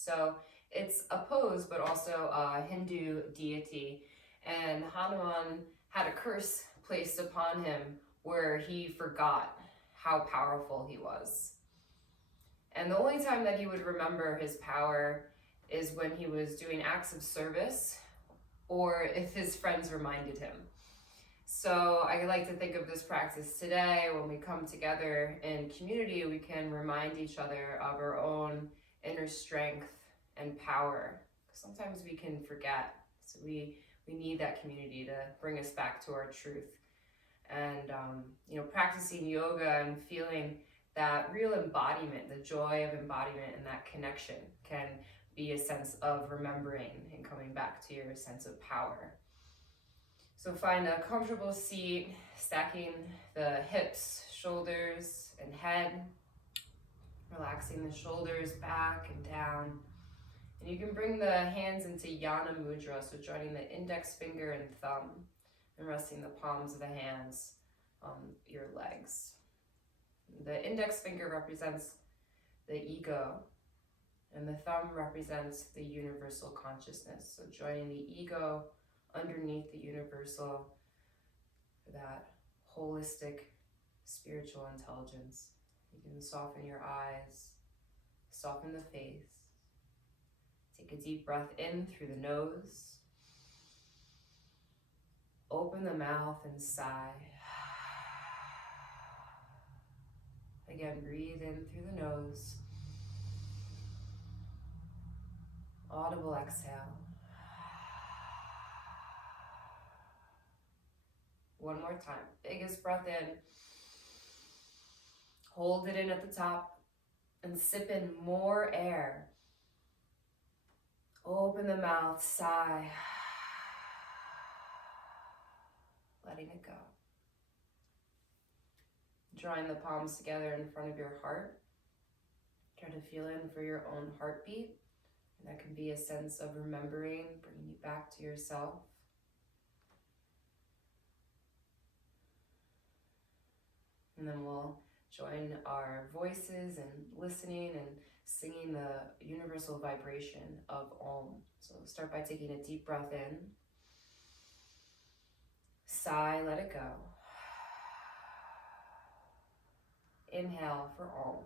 So it's a pose, but also a Hindu deity. And Hanuman had a curse placed upon him where he forgot how powerful he was. And the only time that he would remember his power is when he was doing acts of service or if his friends reminded him. So I like to think of this practice today. When we come together in community, we can remind each other of our own inner strength and power. Sometimes we can forget. So we need that community to bring us back to our truth. And practicing yoga and feeling that real embodiment, the joy of embodiment and that connection can be a sense of remembering and coming back to your sense of power. So find a comfortable seat, stacking the hips, shoulders, and head, relaxing the shoulders back and down. And you can bring the hands into Yana Mudra, so joining the index finger and thumb and resting the palms of the hands on your legs. The index finger represents the ego, and the thumb represents the universal consciousness. So joining the ego underneath the universal for that holistic spiritual intelligence. You can soften your eyes, soften the face. Take a deep breath in through the nose. Open the mouth and sigh. Again, breathe in through the nose. Audible exhale. One more time. Biggest breath in. Hold it in at the top and sip in more air. Open the mouth, sigh. Letting it go. Drawing the palms together in front of your heart. Try to feel in for your own heartbeat. And that can be a sense of remembering, bringing you back to yourself. And then we'll join our voices and listening and singing the universal vibration of Om. So start by taking a deep breath in. Sigh, let it go. Inhale for Om.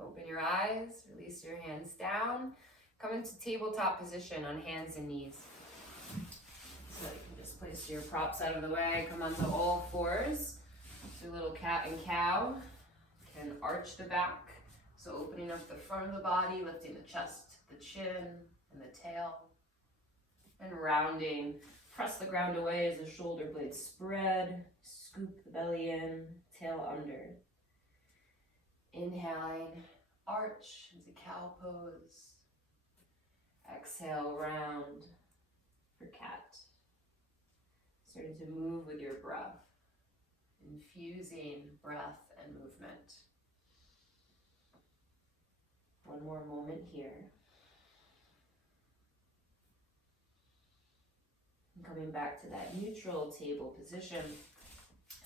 Open your eyes, release your hands down. Come into tabletop position on hands and knees. So you can just place your props out of the way, come onto all fours. Your little cat and cow. Can arch the back. So opening up the front of the body, lifting the chest, the chin, and the tail. And rounding. Press the ground away as the shoulder blades spread. Scoop the belly in, tail under. Inhaling, arch into cow pose. Exhale, round for cat. Starting to move with your breath. Infusing breath and movement. One more moment here. And coming back to that neutral table position,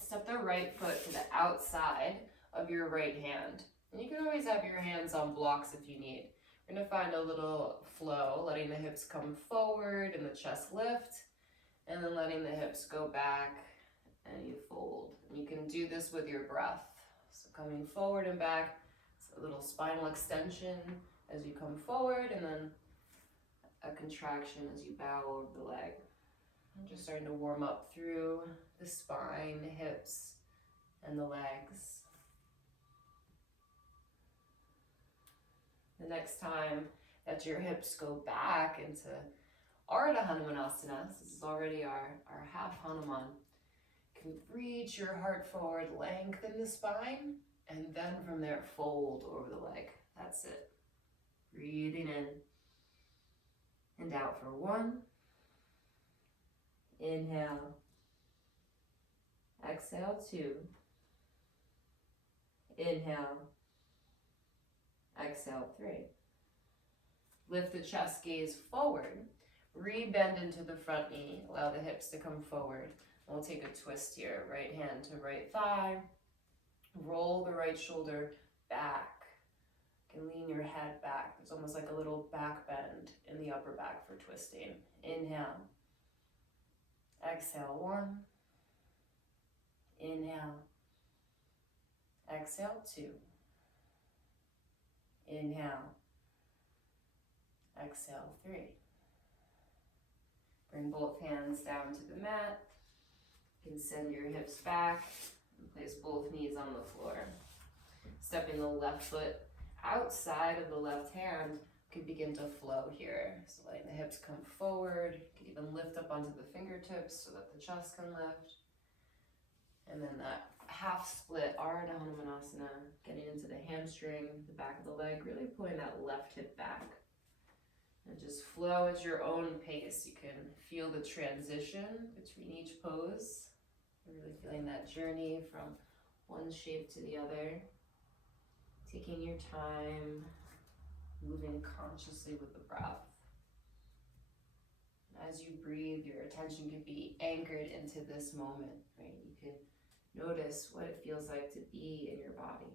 step the right foot to the outside of your right hand. And you can always have your hands on blocks if you need. We're going to find a little flow, letting the hips come forward and the chest lift, and then letting the hips go back and you fold. And you can do this with your breath. So coming forward and back, it's a little spinal extension as you come forward, and then a contraction as you bow over the leg. I'm just starting to warm up through the spine, the hips, and the legs. The next time that your hips go back into Ardha Hanumanasana, this is already our half Hanuman, you can reach your heart forward, lengthen the spine, and then from there fold over the leg. That's it. Breathing in and out for 1. Inhale. Exhale, 2. Inhale. Exhale, 3. Lift the chest, gaze forward. Re-bend into the front knee. Allow the hips to come forward. We'll take a twist here. Right hand to right thigh. Roll the right shoulder back. You can lean your head back. It's almost like a little back bend in the upper back for twisting. Inhale. Exhale, 1. Inhale. Exhale, 2. Inhale. Exhale, 3. Bring both hands down to the mat. You can send your hips back and place both knees on the floor. Stepping the left foot outside of the left hand could begin to flow here. So letting the hips come forward. You can even lift up onto the fingertips so that the chest can lift. And then that half split Ardha Hanumanasana, getting into the hamstring, the back of the leg, really pulling that left hip back. And just flow at your own pace. You can feel the transition between each pose. Really feeling that journey from one shape to the other. Taking your time, moving consciously with the breath. As you breathe, your attention can be anchored into this moment, right? You can notice what it feels like to be in your body.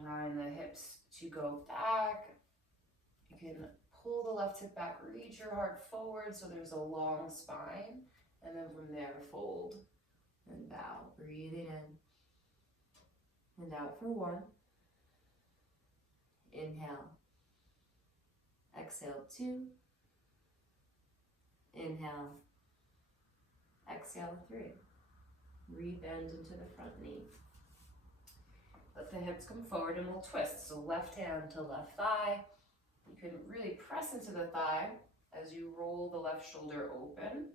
Allowing the hips to go back. You can pull the left hip back, reach your heart forward so there's a long spine. And then from there, fold and bow. Breathing in and out for 1. Inhale. Exhale, 2. Inhale. Exhale, 3. Re-bend into the front knee. Let the hips come forward and we'll twist. So left hand to left thigh. You can really press into the thigh as you roll the left shoulder open.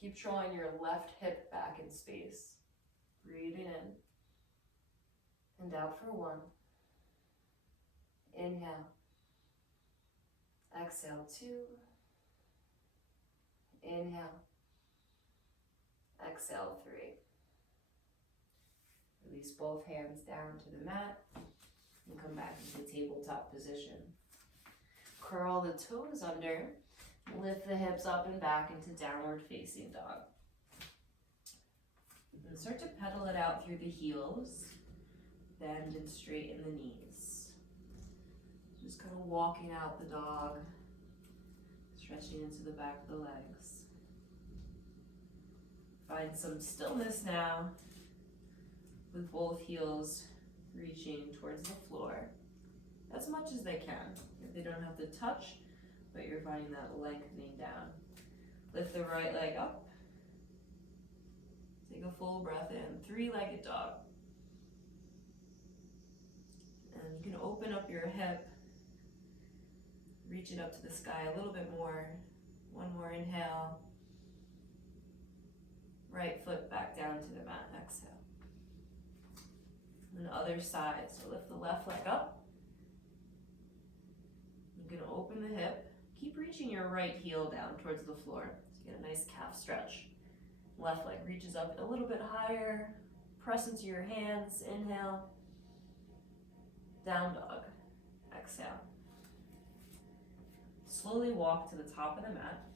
Keep drawing your left hip back in space. Breathing in and out for 1. Inhale. Exhale, 2. Inhale. Exhale, 3. Release both hands down to the mat and come back into tabletop position. Curl the toes under. Lift the hips up and back into downward facing dog. And start to pedal it out through the heels. Bend and straighten the knees. Just kind of walking out the dog. Stretching into the back of the legs. Find some stillness now with both heels reaching towards the floor as much as they can. If they don't have to touch, but you're finding that lengthening down. Lift the right leg up. Take a full breath in. 3-legged dog. And you can open up your hip. Reach it up to the sky a little bit more. 1 more inhale. Right foot back down to the mat. Exhale. And the other side. So lift the left leg up. You can open the hip. Keep reaching your right heel down towards the floor. So get a nice calf stretch. Left leg reaches up a little bit higher. Press into your hands. Inhale. Down dog. Exhale. Slowly walk to the top of the mat.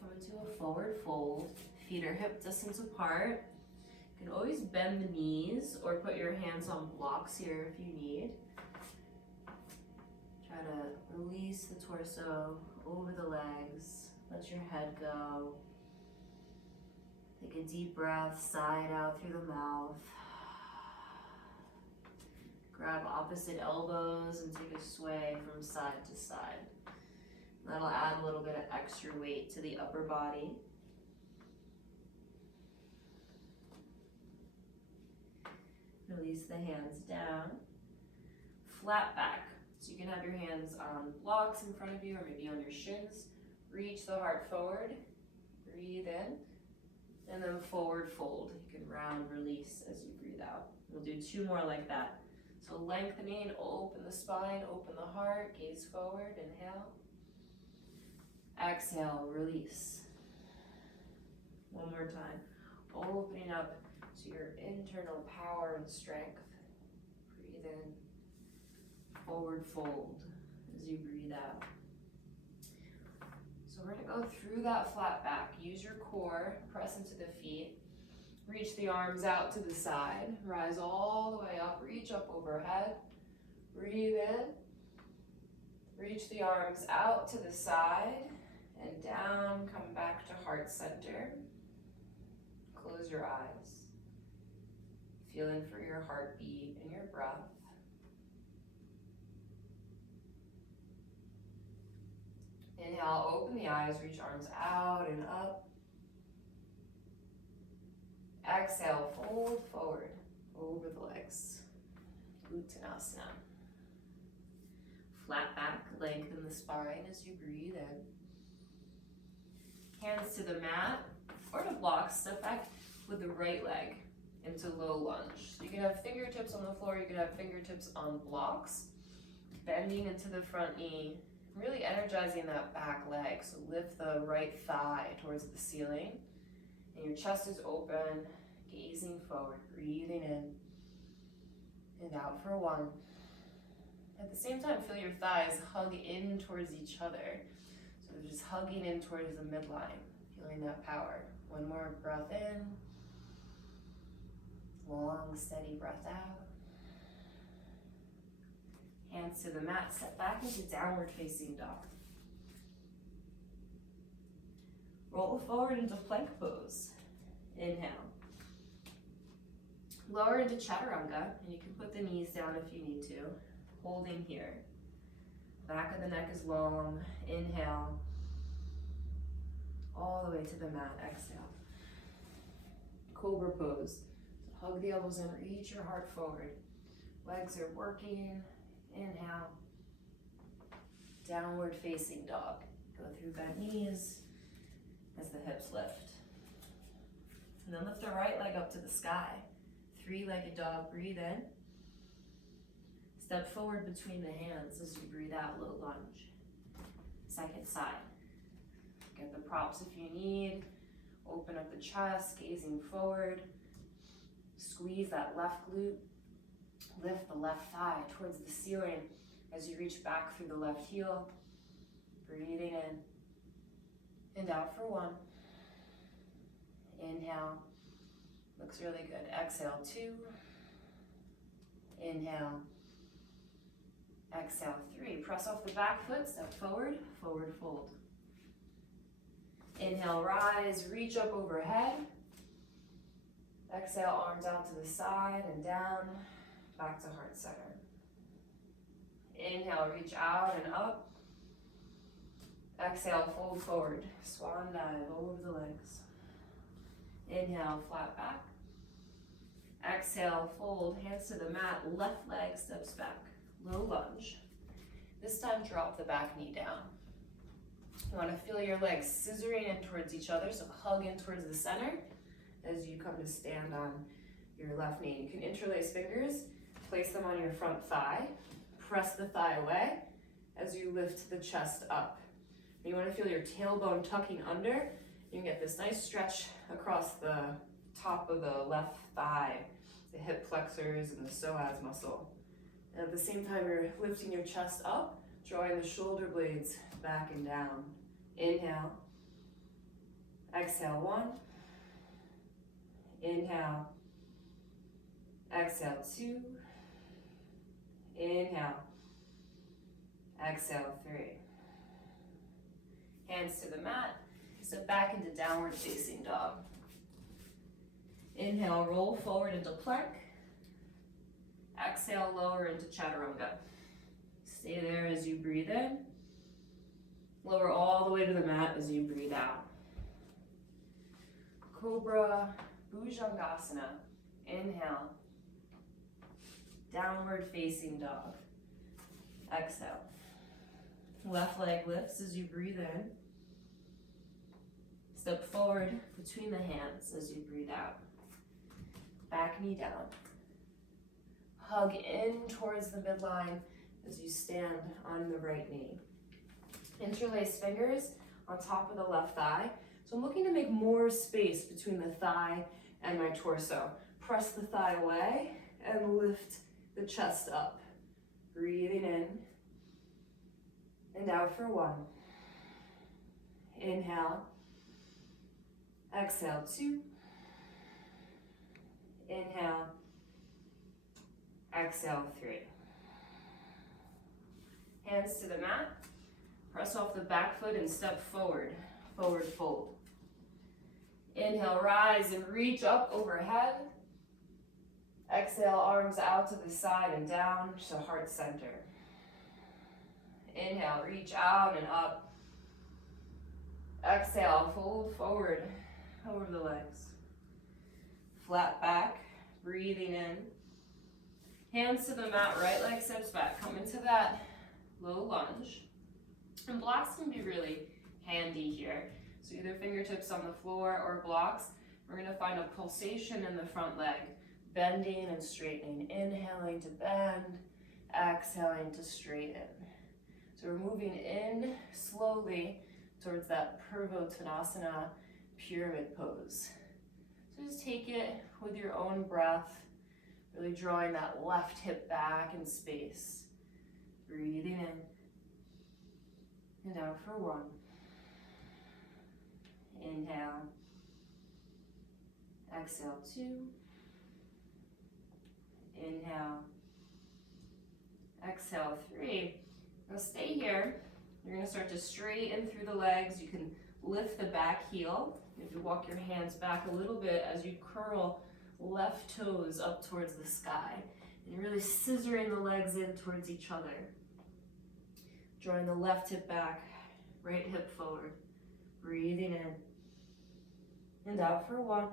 Come into a forward fold. Feet are hip distance apart. You can always bend the knees or put your hands on blocks here if you need. Try to release the torso over the legs. Let your head go. Take a deep breath, sigh it out through the mouth. Grab opposite elbows and take a sway from side to side. That'll add a little bit of extra weight to the upper body. Release the hands down. Flat back. So you can have your hands on blocks in front of you or maybe on your shins. Reach the heart forward. Breathe in. And then forward fold. You can round release as you breathe out. We'll do 2 more like that. So lengthening, open the spine, open the heart, gaze forward, inhale. Exhale, release. 1 more time. opening up to your internal power and strength. Breathe in, forward fold as you breathe out. So we're gonna go through that flat back. Use your core, press into the feet. Reach the arms out to the side. Rise all the way up, reach up overhead. Breathe in. Reach the arms out to the side and down, come back to heart center. Close your eyes. Feel in for your heartbeat and your breath. Inhale, open the eyes, reach arms out and up. Exhale, fold forward over the legs. Uttanasana. Flat back, lengthen the spine as you breathe in. Hands to the mat or to blocks. Step back with the right leg into low lunge. You can have fingertips on the floor, you can have fingertips on blocks. Bending into the front knee, really energizing that back leg. So lift the right thigh towards the ceiling. And your chest is open, gazing forward, breathing in and out for one. At the same time, feel your thighs hug in towards each other. So they're just hugging in towards the midline, feeling that power. One more breath in. Long, steady breath out. Hands to the mat, step back into downward facing dog. Roll forward into plank pose. Inhale. Lower into chaturanga, and you can put the knees down if you need to. Holding here. Back of the neck is long. Inhale. All the way to the mat. Exhale. Cobra pose. So hug the elbows in, reach your heart forward. Legs are working. Inhale. Downward facing dog. Go through bent knees as the hips lift. And then lift the right leg up to the sky. Three-legged dog, breathe in. Step forward between the hands as you breathe out, low lunge. Second side. Get the props if you need. Open up the chest, gazing forward. Squeeze that left glute. Lift the left thigh towards the ceiling as you reach back through the left heel. Breathing in and out for one. Inhale. Looks really good. Exhale, 2. Inhale. Exhale, 3. Press off the back foot, step forward, forward fold. Inhale, rise, reach up overhead. Exhale, arms out to the side and down, back to heart center. Inhale, reach out and up. Exhale, fold forward, swan dive over the legs. Inhale, flat back. Exhale, fold, hands to the mat, left leg steps back. Low lunge. This time drop the back knee down. You want to feel your legs scissoring in towards each other, so hug in towards the center as you come to stand on your left knee. You can interlace fingers, place them on your front thigh, press the thigh away as you lift the chest up. And you want to feel your tailbone tucking under. You can get this nice stretch across the top of the left thigh, the hip flexors and the psoas muscle. And at the same time, you're lifting your chest up, drawing the shoulder blades back and down. Inhale. Exhale, 1. Inhale. Exhale, 2. Inhale. Exhale, 3. Hands to the mat. Step back into downward facing dog. Inhale, roll forward into plank. Exhale, lower into chaturanga. Stay there as you breathe in. Lower all the way to the mat as you breathe out. Cobra Bujangasana. Inhale. Downward facing dog. Exhale. Left leg lifts as you breathe in. Step forward between the hands as you breathe out. Back knee down. Hug in towards the midline as you stand on the right knee. Interlace fingers on top of the left thigh. So I'm looking to make more space between the thigh and my torso. Press the thigh away and lift the chest up. Breathing in and out for 1. Inhale. Exhale, 2. Inhale. Exhale, 3. Hands to the mat. Press off the back foot and step forward. Forward fold. Inhale, rise and reach up overhead. Exhale, arms out to the side and down to heart center. Inhale, reach out and up. Exhale, fold forward over the legs. Flat back, breathing in. Hands to the mat, right leg steps back. Come into that low lunge. And blocks can be really handy here. So either fingertips on the floor or blocks. We're going to find a pulsation in the front leg. Bending and straightening. Inhaling to bend. Exhaling to straighten. So we're moving in slowly towards that Purvottanasana pyramid pose. So just take it with your own breath. Really drawing that left hip back in space. Breathing in. And out for 1. Inhale. Exhale, 2. Inhale. Exhale, 3. Now stay here. You're going to start to straighten through the legs. You can lift the back heel. If you walk your hands back a little bit as you curl left toes up towards the sky. And you're really scissoring the legs in towards each other. Drawing the left hip back, right hip forward. Breathing in. And out for 1.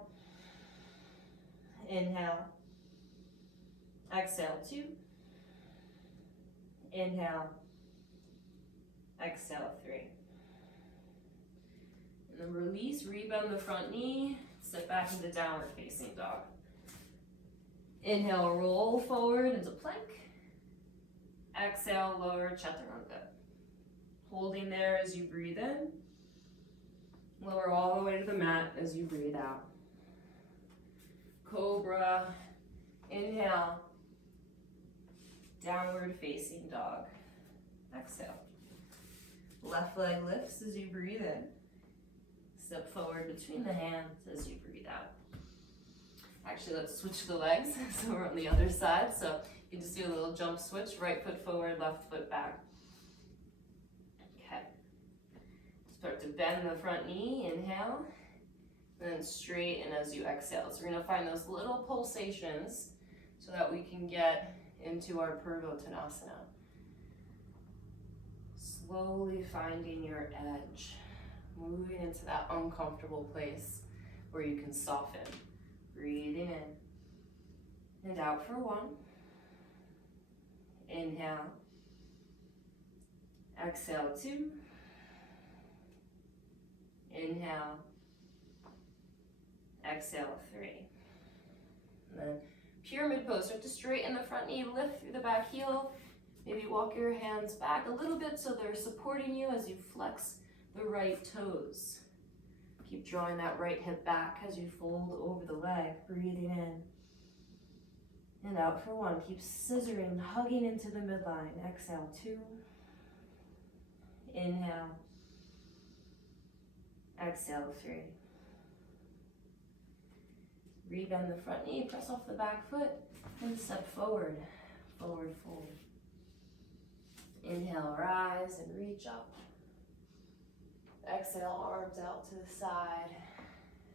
Inhale. Exhale, 2. Inhale. Exhale, 3. And then release, rebend the front knee, step back into downward facing dog. Inhale, roll forward into plank. Exhale, lower chaturanga. Holding there as you breathe in. Lower all the way to the mat as you breathe out. Cobra, inhale. Downward facing dog. Exhale. Left leg lifts as you breathe in. Step forward between the hands as you breathe out. Actually, let's switch the legs. So we're on the other side. So you just do a little jump switch. Right foot forward, left foot back. Okay. Start to bend the front knee. Inhale. And then straighten as you exhale. So we're going to find those little pulsations so that we can get into our Purvottanasana. Slowly finding your edge. Moving into that uncomfortable place where you can soften. Breathing in. And out for 1. Inhale. Exhale, 2. Inhale. Exhale, 3. And then pyramid pose. Start to straighten the front knee, lift through the back heel. Maybe walk your hands back a little bit so they're supporting you as you flex the right toes. Keep drawing that right hip back as you fold over the leg. Breathing in. And out for 1. Keep scissoring, hugging into the midline. Exhale, 2. Inhale. Exhale, 3. Rebend the front knee, press off the back foot, and step forward. Forward fold. Inhale, rise and reach up. Exhale, arms out to the side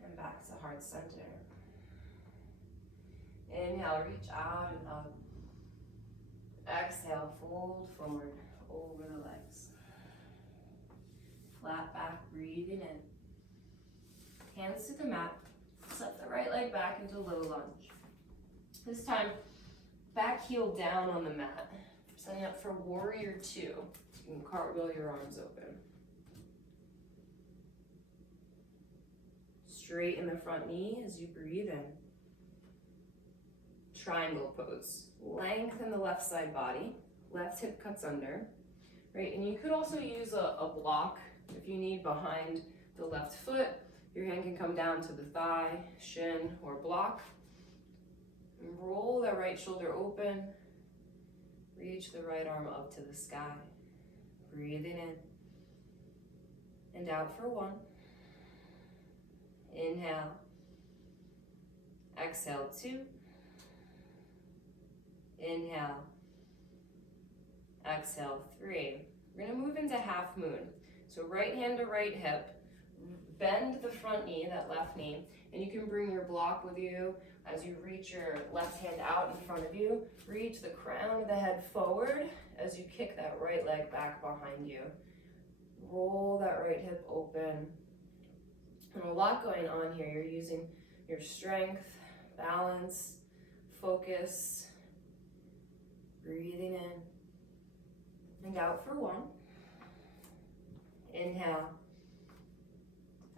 and back to heart center. Inhale, reach out and up. Exhale, fold forward over the legs. Flat back, breathing in. Hands to the mat. Step the right leg back into low lunge. This time, back heel down on the mat. Setting up for warrior 2. You can cartwheel your arms open. Straighten the front knee as you breathe in. Triangle pose. Lengthen the left side body. Left hip cuts under. Right, and you could also use a block if you need behind the left foot. Your hand can come down to the thigh, shin, or block. And roll that right shoulder open. Reach the right arm up to the sky. Breathing in. And out for 1. Inhale. Exhale, 2. Inhale. Exhale, 3. We're gonna move into half moon. So right hand to right hip. Bend the front knee, that left knee, and you can bring your block with you as you reach your left hand out in front of you. Reach the crown of the head forward as you kick that right leg back behind you. Roll that right hip open. And a lot going on here. You're using your strength, balance, focus. Breathing in and out for 1. Inhale.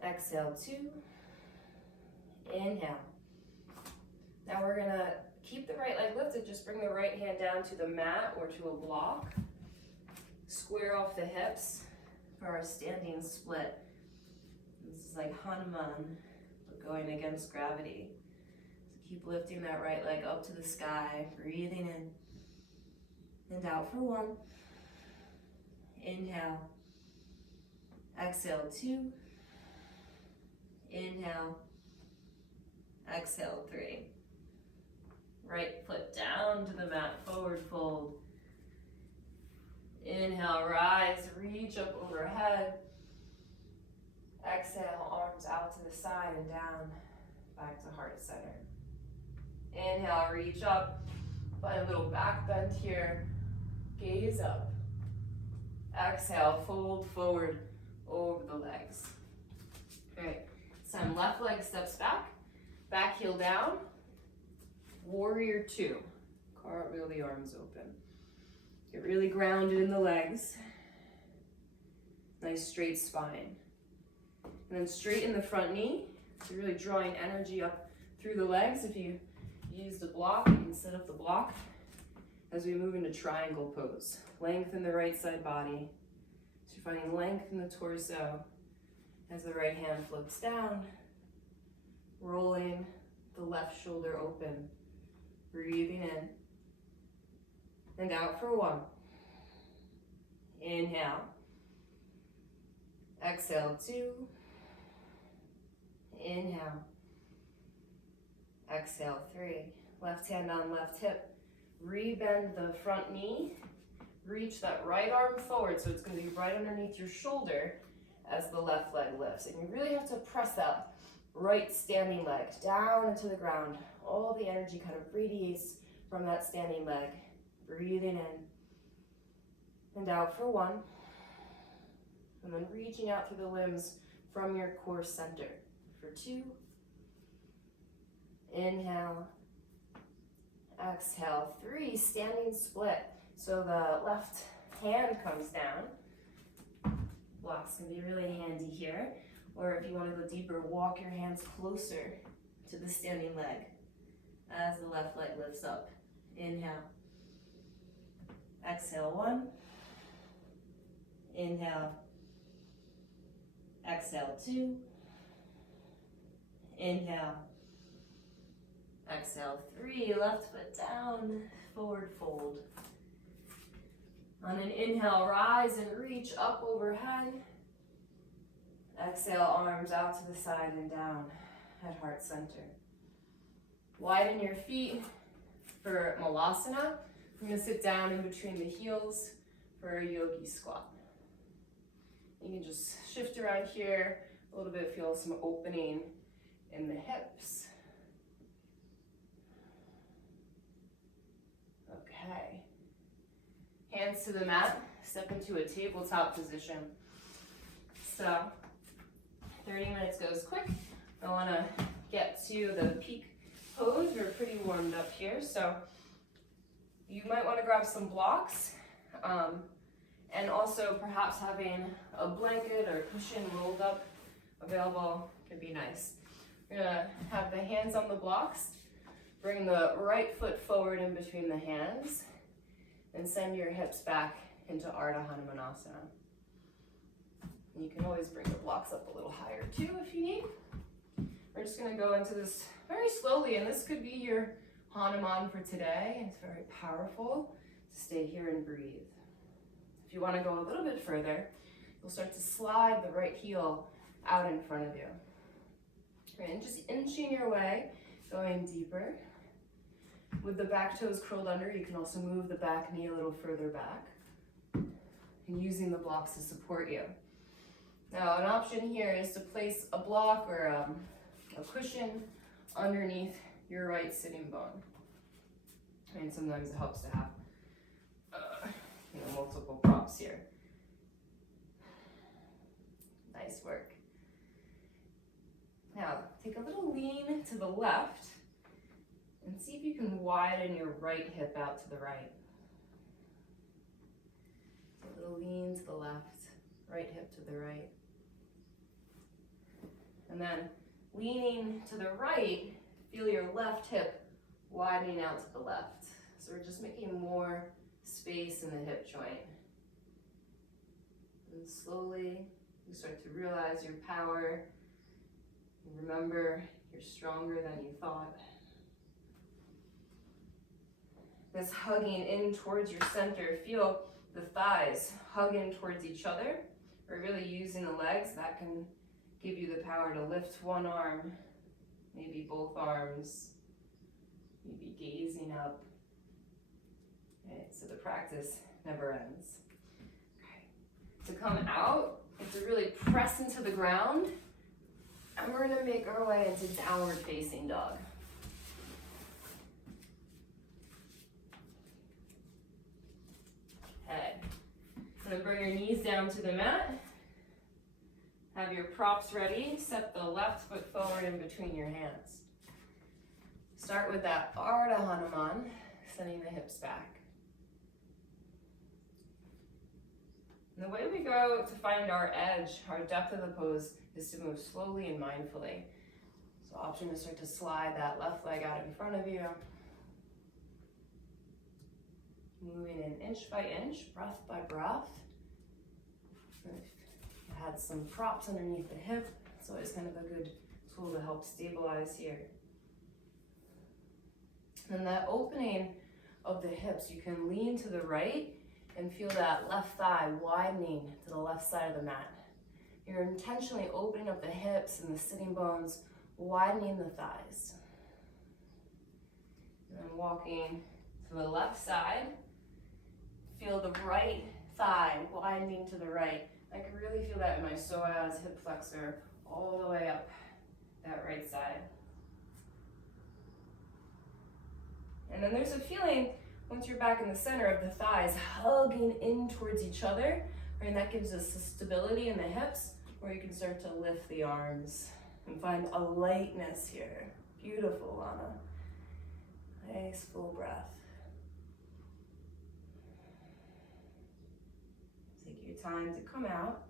Exhale, 2. Inhale. Now we're gonna keep the right leg lifted. Just bring the right hand down to the mat or to a block. Square off the hips for our standing split. This is like Hanuman, but going against gravity. So keep lifting that right leg up to the sky, breathing in and out for 1. Inhale. Exhale, 2. Inhale. Exhale, 3. Right foot down to the mat, forward fold. Inhale, rise, reach up overhead. Exhale, arms out to the side and down, back to heart center. Inhale, reach up, find a little back bend here. Gaze up. Exhale, fold forward over the legs. All right, so left leg steps back heel down, warrior 2. Cartwheel the arms open. Get really grounded in the legs. Nice straight spine. And then straighten the front knee. So you're really drawing energy up through the legs. If you use the block, you can set up the block as we move into triangle pose. Lengthen the right side body. So you're finding length in the torso as the right hand floats down. Rolling the left shoulder open. Breathing in. And out for 1. Inhale. Exhale, 2. Inhale. Exhale, 3. Left hand on left hip. Rebend the front knee. Reach that right arm forward, so it's going to be right underneath your shoulder as the left leg lifts. And you really have to press that right standing leg down into the ground. All the energy kind of radiates from that standing leg. Breathing in and out for 1. And then reaching out through the limbs from your core center for 2. Inhale. Exhale, 3. Standing split. So the left hand comes down. Blocks can be really handy here. Or if you want to go deeper, walk your hands closer to the standing leg as the left leg lifts up. Inhale. Exhale, 1. Inhale. Exhale, 2. Inhale. Exhale, 3. Left foot down, forward fold. On an inhale, rise and reach up overhead. Exhale, arms out to the side and down at heart center. Widen your feet for Malasana. I'm going to sit down in between the heels for a yogi squat. You can just shift around here a little bit, feel some opening in the hips. Okay. Hands to the mat, step into a tabletop position. So 30 minutes goes quick. I want to get to the peak pose. We're pretty warmed up here, so you might want to grab some blocks, and also perhaps having a blanket or cushion rolled up available could be nice. We're going to have the hands on the blocks. Bring the right foot forward in between the hands and send your hips back into Ardha Hanumanasana. You can always bring the blocks up a little higher too if you need. We're just going to go into this very slowly, and this could be your Hanuman for today. It's very powerful to stay here and breathe. If you want to go a little bit further, you'll start to slide the right heel out in front of you. And just inching your way, going deeper. With the back toes curled under, you can also move the back knee a little further back, and using the blocks to support you. Now, an option here is to place a block or a cushion underneath your right sitting bone. And sometimes it helps to have multiple props here. Nice work. Now, take a little lean to the left and see if you can widen your right hip out to the right. A little lean to the left, right hip to the right. And then leaning to the right, feel your left hip widening out to the left. So we're just making more space in the hip joint. And slowly, you start to realize your power. And remember, you're stronger than you thought. This hugging in towards your center, feel the thighs hugging towards each other. We're really using the legs. That can give you the power to lift one arm, maybe both arms, maybe gazing up. Okay, so the practice never ends. Okay. To come out, you have to really press into the ground, and we're gonna make our way into downward facing dog. Okay. I'm gonna bring your knees down to the mat. Have your props ready. Set the left foot forward in between your hands. Start with that Ardha Hanuman, sending the hips back. And the way we go to find our edge, our depth of the pose, is to move slowly and mindfully. So option to start to slide that left leg out in front of you. Moving in inch by inch, breath by breath. Had some props underneath the hip. It's always kind of a good tool to help stabilize here. And that opening of the hips, you can lean to the right and feel that left thigh widening to the left side of the mat. You're intentionally opening up the hips and the sitting bones, widening the thighs. And then walking to the left side, feel the right thigh widening to the right. I can really feel that in my psoas, hip flexor, all the way up that right side. And then there's a feeling, once you're back in the center, of the thighs hugging in towards each other, right? And that gives us the stability in the hips, where you can start to lift the arms and find a lightness here. Beautiful, Lana. Nice full breath. Take your time to come out.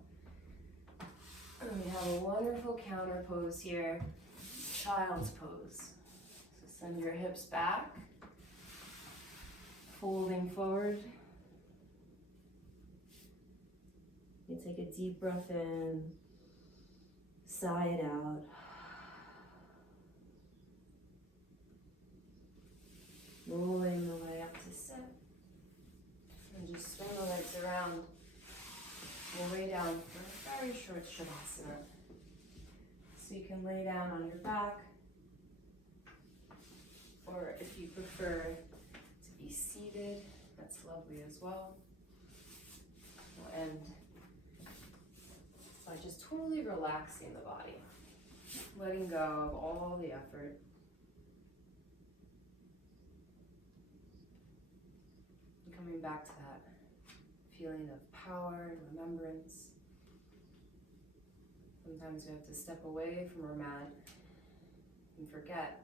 And we have a wonderful counter pose here, child's pose. So send your hips back, folding forward. You take a deep breath in, sigh it out. Rolling the way up to sit. And just spin the legs around. We'll lay down for a very short Shavasana. So you can lay down on your back, or if you prefer to be seated, that's lovely as well. We'll end by just totally relaxing the body, letting go of all the effort. And coming back to that feeling of power and remembrance. Sometimes we have to step away from our mat and forget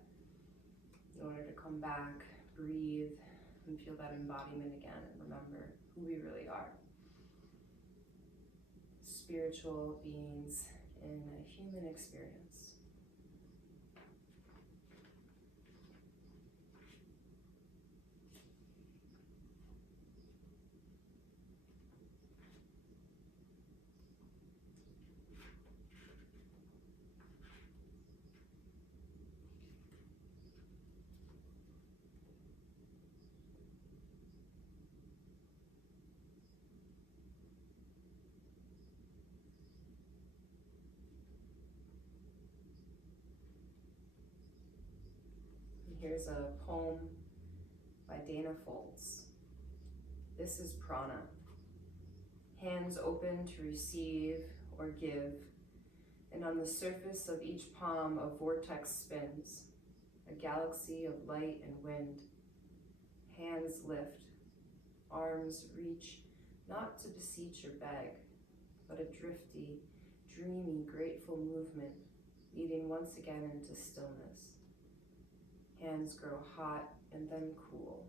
in order to come back, breathe, and feel that embodiment again and remember who we really are. Spiritual beings in a human experience. Here's a poem by Dana Foltz. This is prana. Hands open to receive or give, and on the surface of each palm a vortex spins, a galaxy of light and wind. Hands lift, arms reach, not to beseech or beg, but a drifty, dreamy, grateful movement, leading once again into stillness. Hands grow hot and then cool,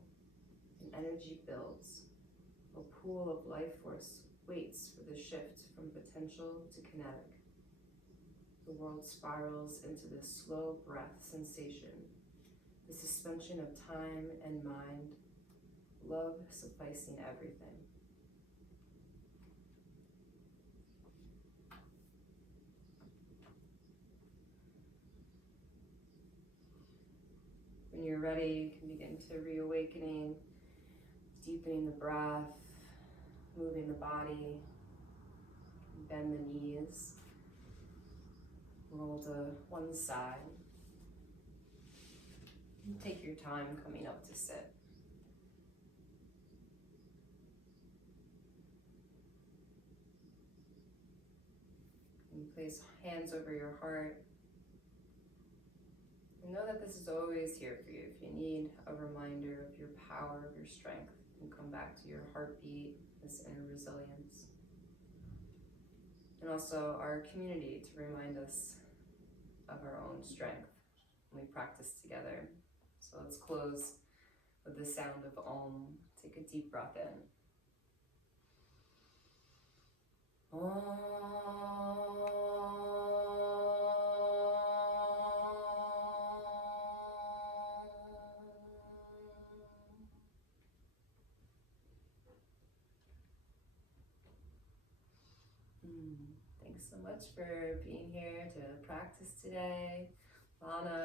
and energy builds. A pool of life force waits for the shift from potential to kinetic. The world spirals into this slow breath sensation, the suspension of time and mind, love sufficing everything. When you're ready, you can begin to reawakening, deepening the breath, moving the body, bend the knees, roll to one side. Take your time coming up to sit. And place hands over your heart. And know that this is always here for you. If you need a reminder of your power, of your strength, you can come back to your heartbeat, this inner resilience. And also our community to remind us of our own strength when we practice together. So let's close with the sound of Om. Take a deep breath in. Om. Thanks so much for being here to practice today. Lana,